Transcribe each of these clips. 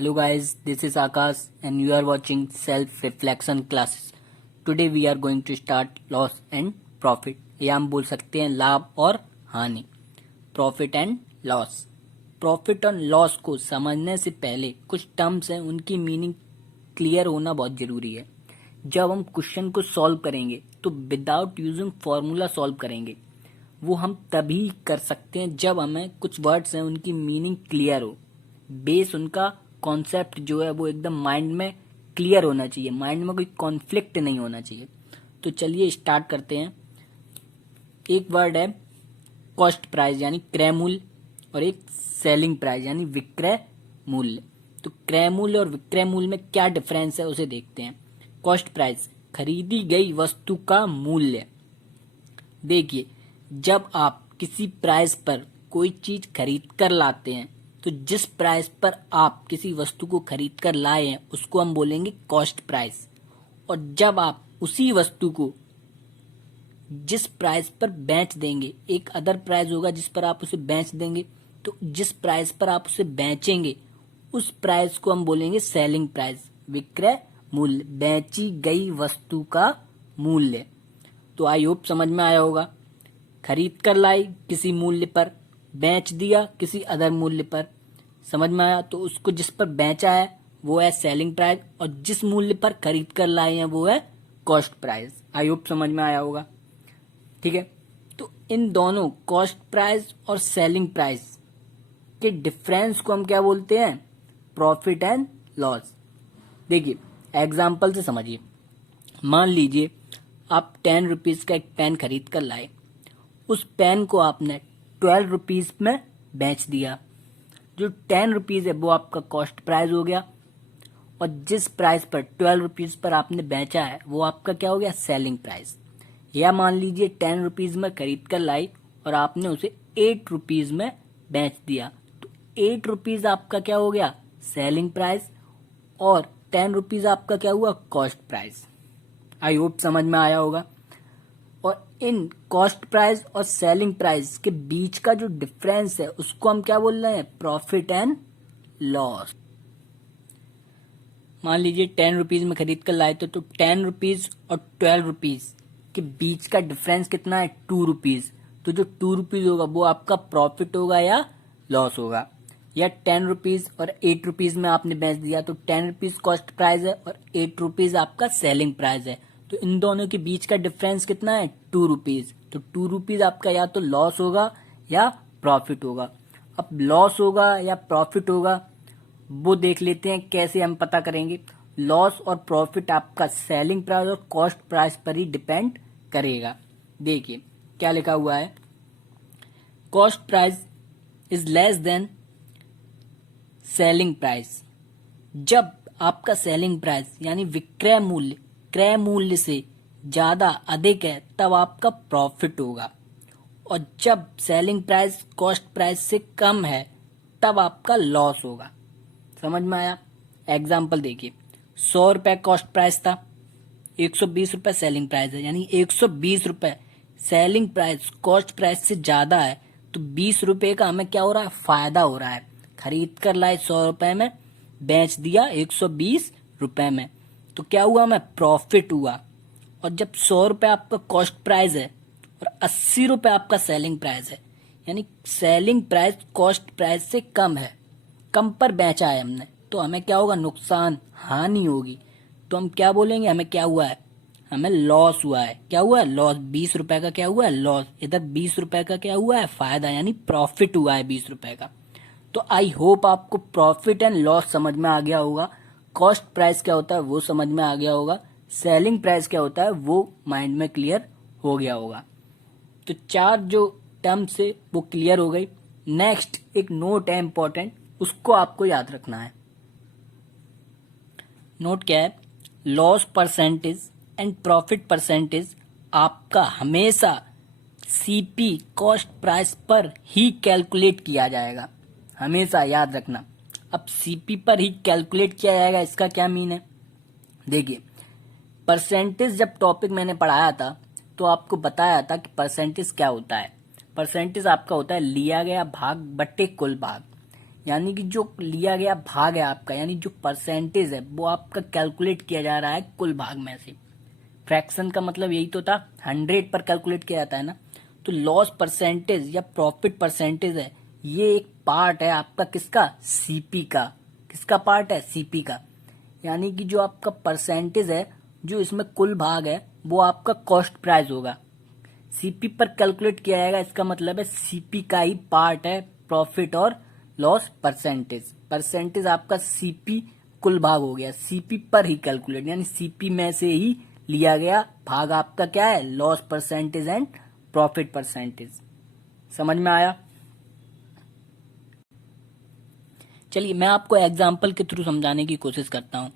Hello guys, this is Akash and you are watching self-reflection classes. Today we are going to start loss and profit या हम बोल सकते हैं लाभ और हानि. Profit and loss. प्रॉफिट और लॉस को समझने से पहले कुछ टर्म्स हैं, उनकी मीनिंग क्लियर होना बहुत ज़रूरी है. जब हम क्वेश्चन को सॉल्व करेंगे तो विदाउट यूजिंग फॉर्मूला सॉल्व करेंगे. वो हम तभी कर सकते हैं जब हमें कुछ वर्ड्स हैं उनकी मीनिंग क्लियर हो. बेस उनका कॉन्सेप्ट जो है वो एकदम माइंड में क्लियर होना चाहिए, माइंड में कोई कॉन्फ्लिक्ट नहीं होना चाहिए. तो चलिए स्टार्ट करते हैं. एक वर्ड है कॉस्ट प्राइस यानी क्रय मूल्य और एक सेलिंग प्राइस यानी विक्रय मूल्य. तो क्रय मूल्य और विक्रय मूल्य में क्या डिफरेंस है उसे देखते हैं. कॉस्ट प्राइस खरीदी गई वस्तु का मूल्य. देखिए, जब आप किसी प्राइस पर कोई चीज खरीद कर लाते हैं तो जिस प्राइस पर आप किसी वस्तु को खरीद कर लाए हैं उसको हम बोलेंगे कॉस्ट प्राइस. और जब आप उसी वस्तु को जिस प्राइस पर बेच देंगे, एक अदर प्राइस होगा जिस पर आप उसे बेच देंगे, तो जिस प्राइस पर आप उसे बेचेंगे उस प्राइस को हम बोलेंगे सेलिंग प्राइस, विक्रय मूल्य, बेची गई वस्तु का मूल्य. तो आई होप समझ में आया होगा. खरीद कर लाई किसी मूल्य पर, बेच दिया किसी अदर मूल्य पर. समझ में आया. तो उसको जिस पर बेचा है वो है सेलिंग प्राइस और जिस मूल्य पर खरीद कर लाए हैं वो है कॉस्ट प्राइस. आई होप समझ में आया होगा. ठीक है. तो इन दोनों कॉस्ट प्राइस और सेलिंग प्राइस के डिफरेंस को हम क्या बोलते हैं? Profit and loss. देखिए एग्जाम्पल से समझिए. मान लीजिए आप 10 रुपीज का एक पेन खरीद कर लाए. उस पेन को आपने 12 रुपीज में बेच दिया. जो 10 रुपीज है वो आपका कॉस्ट प्राइस हो गया और जिस प्राइस पर 12 रुपीज पर आपने बेचा है वो आपका क्या हो गया? Selling price. या मान लीजिए 10 रुपीज में खरीद कर लाई और आपने उसे 8 रुपीज में बेच दिया. तो 8 रुपीज आपका क्या हो गया? सेलिंग प्राइस और 10 रुपीज आपका क्या हुआ? Cost price. आई होप समझ में आया होगा. और इन कॉस्ट प्राइस और सेलिंग प्राइस के बीच का जो डिफरेंस है उसको हम क्या बोल रहे हैं? Profit and loss. मान लीजिए 10 रुपीज में खरीद कर लाए तो 10 रुपीज और 12 रुपीज के बीच का डिफरेंस कितना है? 2 रुपीज. तो जो 2 रुपीज होगा वो आपका प्रॉफिट होगा या लॉस होगा. या 10 रुपीज और 8 रुपीज में आपने बेच दिया तो 10 रुपीज कॉस्ट प्राइस है और 8 रुपीज आपका सेलिंग प्राइस है. तो इन दोनों के बीच का डिफरेंस कितना है? 2 रुपीज. तो 2 रुपीज आपका या तो लॉस होगा या प्रॉफिट होगा. अब लॉस होगा या प्रॉफिट होगा वो देख लेते हैं कैसे हम पता करेंगे. लॉस और प्रॉफिट आपका सेलिंग प्राइस और कॉस्ट प्राइस पर ही डिपेंड करेगा. देखिए क्या लिखा हुआ है. Cost price is less than selling price. जब आपका सेलिंग प्राइस यानी विक्रय मूल्य क्रय मूल्य से ज्यादा अधिक है तब आपका प्रॉफिट होगा. और जब सेलिंग प्राइस कॉस्ट प्राइस से कम है तब आपका लॉस होगा. समझ में आया. एग्जाम्पल देखिए. 100 रुपए कॉस्ट प्राइस था, 120 रुपए सेलिंग प्राइस है. यानी 120 रुपए सेलिंग प्राइस कॉस्ट प्राइस से ज्यादा है तो 20 रुपए का हमें क्या हो रहा है? फायदा हो रहा है. खरीद कर लाए 100 रुपए में, बेच दिया 120 रुपए में, तो क्या हुआ? हमें प्रॉफिट हुआ. और जब 100 रुपए आपका कॉस्ट प्राइस है और 80 रुपए आपका सेलिंग प्राइस है, यानी सेलिंग प्राइस कॉस्ट प्राइस से कम है, कम पर बेचा है हमने, तो हमें क्या होगा? नुकसान, हानि होगी. तो हम क्या बोलेंगे? हमें क्या हुआ है? हमें लॉस हुआ है. क्या हुआ है? लॉस. 20 रुपए का क्या हुआ है? लॉस. इधर 20 रुपए का क्या हुआ है? फायदा, यानी प्रॉफिट हुआ है 20 रुपए का. तो आई होप आपको प्रॉफिट एंड लॉस समझ में आ गया होगा. कॉस्ट प्राइस क्या होता है वो समझ में आ गया होगा. सेलिंग प्राइस क्या होता है वो माइंड में क्लियर हो गया होगा. तो 4 जो टर्म्स से वो क्लियर हो गई. नेक्स्ट एक नोट है इंपॉर्टेंट, उसको आपको याद रखना है. नोट क्या है? Loss percentage and profit percentage आपका हमेशा सीपी कॉस्ट प्राइस पर ही कैलकुलेट किया जाएगा. हमेशा याद रखना. अब सीपी पर ही कैलकुलेट किया जाएगा, इसका क्या मीन है? देखिए, परसेंटेज जब टॉपिक मैंने पढ़ाया था तो आपको बताया था कि परसेंटेज क्या होता है. परसेंटेज आपका होता है लिया गया भाग बट्टे कुल भाग. यानी कि जो लिया गया भाग है आपका, यानी जो परसेंटेज है वो आपका कैलकुलेट किया जा रहा है कुल भाग में से। फ्रैक्शन का मतलब यही तो था, 100 पर कैलकुलेट किया जाता है ना। तो लॉस परसेंटेज या प्रॉफिट परसेंटेज है, ये एक पार्ट है आपका किसका, सीपी का। किसका पार्ट है, सीपी का। यानी कि जो आपका परसेंटेज है, जो इसमें कुल भाग है, वो आपका कॉस्ट प्राइस होगा, सीपी पर कैलकुलेट किया जाएगा। इसका मतलब है सीपी का ही पार्ट है प्रॉफिट और लॉस परसेंटेज। परसेंटेज आपका सीपी कुल भाग हो गया, सीपी पर ही कैलकुलेट, यानी सीपी में से ही लिया गया भाग आपका क्या है, loss percentage and profit percentage. समझ में आया? चलिए मैं आपको एग्जांपल के थ्रू समझाने की कोशिश करता हूँ।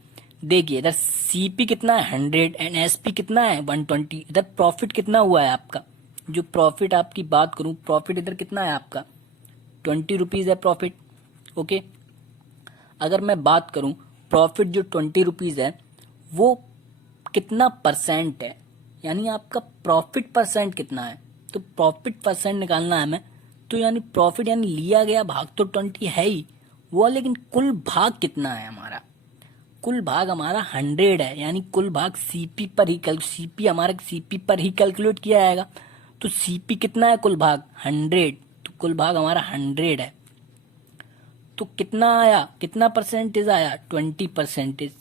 देखिए इधर सीपी कितना है 100 एंड एसपी कितना है 120। इधर प्रॉफिट कितना हुआ है आपका, जो प्रॉफिट आपकी बात करूं, प्रॉफिट इधर कितना है आपका 20 रुपीज है प्रॉफिट। ओके, अगर मैं बात करूं प्रॉफिट जो 20 रुपीज है वो कितना परसेंट है, यानी आपका प्रॉफिट परसेंट कितना है, तो प्रॉफिट परसेंट निकालना है हमें। तो यानी प्रॉफिट यानी लिया गया भाग तो 20 है ही वो, लेकिन कुल भाग कितना है हमारा, कुल भाग हमारा 100 है, यानी कुल भाग सीपी पर ही सीपी हमारा सीपी पर ही कैलकुलेट किया जाएगा। तो सीपी कितना है, कुल भाग 100, तो कुल भाग हमारा 100 है। तो कितना आया, कितना परसेंटेज आया 20%,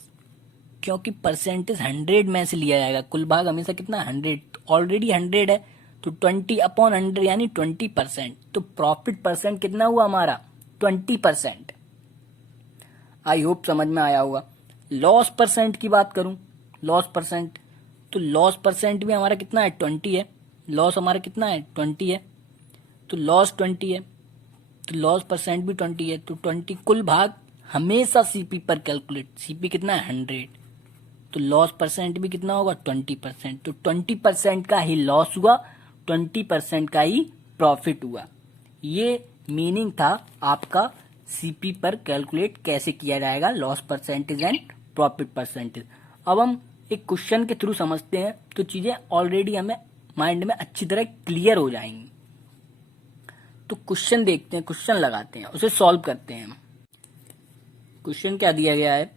क्योंकि परसेंटेज 100 में से लिया जाएगा, कुल भाग हमेशा कितना 100, ऑलरेडी 100 है, तो 20/100 यानी 20%। तो प्रॉफिट परसेंट कितना हुआ हमारा 20%। आई होप समझ में आया होगा। लॉस परसेंट की बात करूं, लॉस परसेंट, तो लॉस परसेंट भी हमारा कितना है 20 है, लॉस हमारा कितना है 20 है, तो लॉस 20 है, तो लॉस परसेंट भी 20 है, तो 20 कुल भाग हमेशा सीपी पर कैलकुलेट, सीपी कितना है 100, तो लॉस परसेंट भी कितना होगा 20%। तो 20% का ही लॉस हुआ, 20% का ही प्रॉफिट हुआ। ये मीनिंग था आपका सीपी पर कैलकुलेट कैसे किया जाएगा loss percentage and profit percentage. अब हम एक क्वेश्चन के थ्रू समझते हैं, तो चीजें ऑलरेडी हमें माइंड में अच्छी तरह क्लियर हो जाएंगी। तो क्वेश्चन देखते हैं, क्वेश्चन लगाते हैं, उसे सॉल्व करते हैं। क्वेश्चन क्या दिया गया है,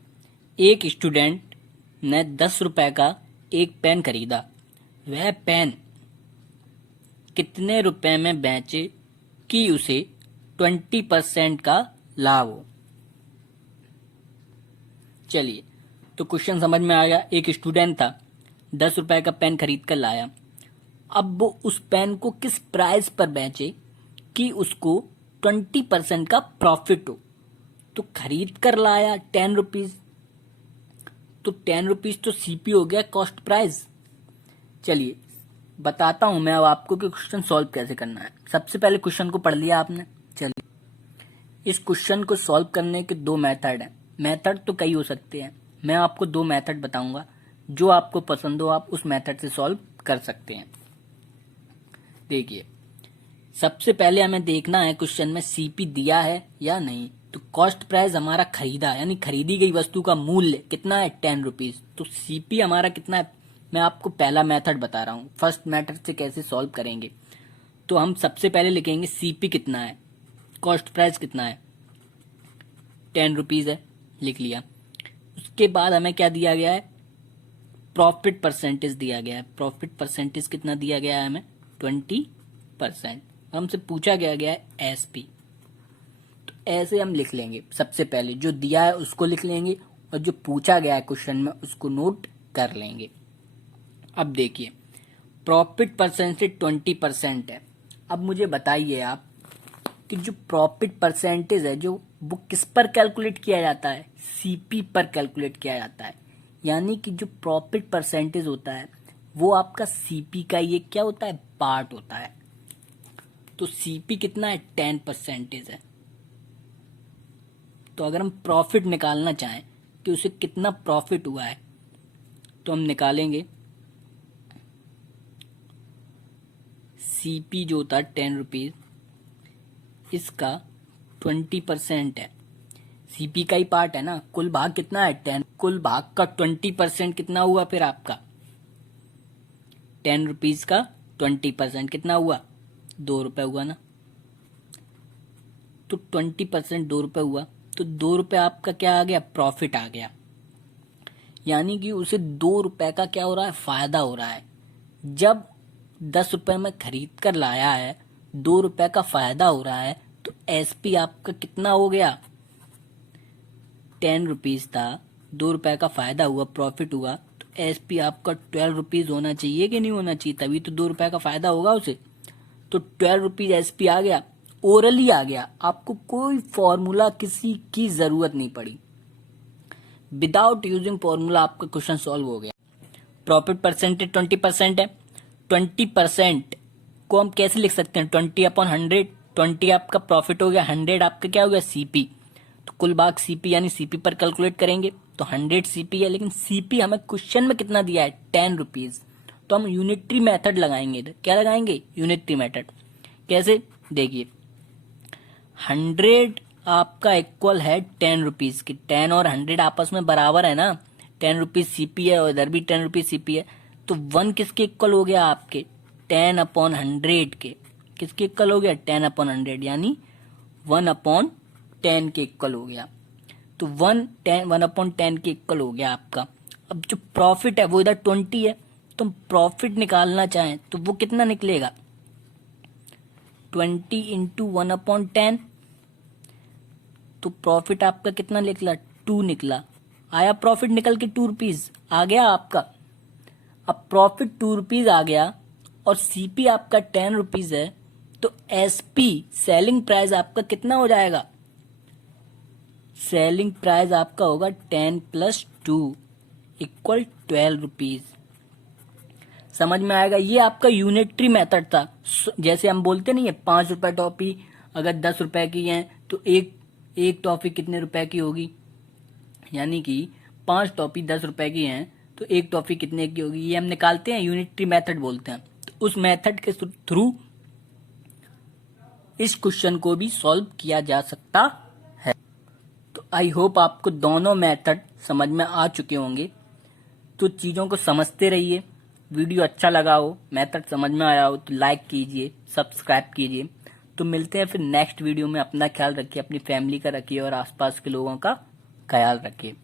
एक स्टूडेंट ने 10 रुपए का एक पेन खरीदा, वह पेन कितने रुपए में बेचे कि उसे 20% का लाभ हो। चलिए तो क्वेश्चन समझ में आ गया। एक स्टूडेंट था, 10 रुपए का पेन खरीद कर लाया, अब वो उस पेन को किस प्राइस पर बेचे कि उसको 20% का प्रॉफिट हो। तो खरीद कर लाया 10 रुपीज, तो 10 रुपीज तो सीपी हो गया, कॉस्ट प्राइस। चलिए बताता हूं मैं अब आपको कि क्वेश्चन सॉल्व कैसे करना है। सबसे पहले क्वेश्चन को पढ़ लिया आपने। चलिए इस क्वेश्चन को सॉल्व करने के दो मेथड हैं। मेथड तो कई हो सकते हैं, मैं आपको दो मेथड बताऊंगा, जो आपको पसंद हो आप उस मेथड से सॉल्व कर सकते हैं। देखिए सबसे पहले हमें देखना है क्वेश्चन में सीपी दिया है या नहीं। तो कॉस्ट प्राइस हमारा खरीदा, यानी खरीदी गई वस्तु का मूल्य कितना है 10 रुपीज, तो सीपी हमारा कितना है। मैं आपको पहला मेथड बता रहा हूँ, फर्स्ट मेथड से कैसे सॉल्व करेंगे। तो हम सबसे पहले लिखेंगे सीपी कितना है, कॉस्ट प्राइस कितना है 10 रुपीज है, लिख लिया। उसके बाद हमें क्या दिया गया है, प्रॉफिट परसेंटेज दिया गया है। प्रॉफिट परसेंटेज कितना दिया गया है हमें 20%। हमसे पूछा गया है एसपी, तो ऐसे हम लिख लेंगे। सबसे पहले जो दिया है उसको लिख लेंगे और जो पूछा गया है क्वेश्चन में उसको नोट कर लेंगे। अब देखिए प्रॉफिट परसेंटेज 20% है। अब मुझे बताइए आप कि जो प्रॉफिट परसेंटेज है जो वो किस पर कैलकुलेट किया जाता है, सीपी पर कैलकुलेट किया जाता है। यानी कि जो प्रॉफिट परसेंटेज होता है वो आपका सीपी का ये क्या होता है, पार्ट होता है। तो सीपी कितना है 10% है। तो अगर हम प्रॉफिट निकालना चाहें कि उसे कितना प्रॉफिट हुआ है, तो हम निकालेंगे सीपी जो होता है 10 रुपीज, इसका 20% है, सीपी का ही पार्ट है ना। कुल भाग कितना है 10, कुल भाग का 20% कितना हुआ फिर आपका 10 रुपीज का 20% कितना हुआ 2 रुपए हुआ ना। तो 20% 2 रुपए हुआ, तो 2 रुपए आपका क्या आ गया, प्रॉफिट आ गया। यानी कि उसे 2 रुपए का क्या हो रहा है, फायदा हो रहा है। जब 10 रुपए में खरीद कर लाया है, 2 रुपए का फायदा हो रहा है, तो एसपी आपका कितना हो गया, 10 रुपीज था, 2 रुपए का फायदा हुआ, प्रॉफिट हुआ, तो एसपी आपका 12 रुपीज होना चाहिए कि नहीं होना चाहिए, तभी तो 2 रुपए का फायदा होगा उसे। तो 12 रुपीज एसपी आ गया, ओरली आ गया, आपको कोई फॉर्मूला किसी की जरूरत नहीं पड़ी। विदाउट यूजिंग फॉर्मूला आपका क्वेश्चन सॉल्व हो गया। प्रॉफिट परसेंटेज 20% है। 20% को हम कैसे लिख सकते हैं, 20/100। 20 आपका प्रॉफिट हो गया, 100 आपका क्या हो गया, सीपी। तो कुल भाग सीपी यानी सीपी पर कैलकुलेट करेंगे तो 100 सीपी है, लेकिन सीपी हमें क्वेश्चन में कितना दिया है, 10 रुपीज। तो हम यूनिटरी मेथड लगाएंगे इधर। क्या लगाएंगे, यूनिटरी मेथड। कैसे, देखिए 100 आपका इक्वल है 10 रुपीज की। 10 और 100 आपस में बराबर है ना, 10 रुपीज सीपी है और इधर भी 10 रुपीज सीपी है। तो 1 किसके इक्वल हो गया, आपके 10/100 के। किसके इक्वल हो गया, 10/100, यानी 1/10 के इक्वल हो गया। तो 1/10 के इक्वल हो गया आपका। अब जो प्रॉफिट है वो इधर 20 है, तो हम प्रॉफिट निकालना चाहें तो वो कितना निकलेगा, 20 इंटू 1/10। तो प्रॉफिट आपका कितना निकला, 2 निकला। आया प्रॉफिट निकल के 2 रुपीज आ गया आपका। अब प्रॉफिट 2 रुपीज आ गया और सीपी आपका 10 रुपीज है, तो एसपी सेलिंग प्राइस आपका कितना हो जाएगा, सेलिंग प्राइस आपका होगा 10 + 2 इक्वल 12 रुपीज। समझ में आएगा, ये आपका यूनिटरी मेथड था। जैसे हम बोलते नहीं है 5 रुपए टॉफी अगर 10 रुपए की है तो एक टॉफी कितने रुपए की होगी, यानी कि 5 टॉफी 10 रुपए की हैं तो एक टॉफी कितने की होगी, ये हम निकालते हैं, यूनिटरी मेथड बोलते हैं। तो उस मेथड के थ्रू इस क्वेश्चन को भी सॉल्व किया जा सकता है। तो आई होप आपको दोनों मेथड समझ में आ चुके होंगे। तो चीजों को समझते रहिए। वीडियो अच्छा लगा हो, मेथड समझ में आया हो तो लाइक कीजिए, सब्सक्राइब कीजिए। तो मिलते हैं फिर नेक्स्ट वीडियो में। अपना ख्याल रखिए, अपनी फैमिली का रखिए और आसपास के लोगों का ख्याल रखिए।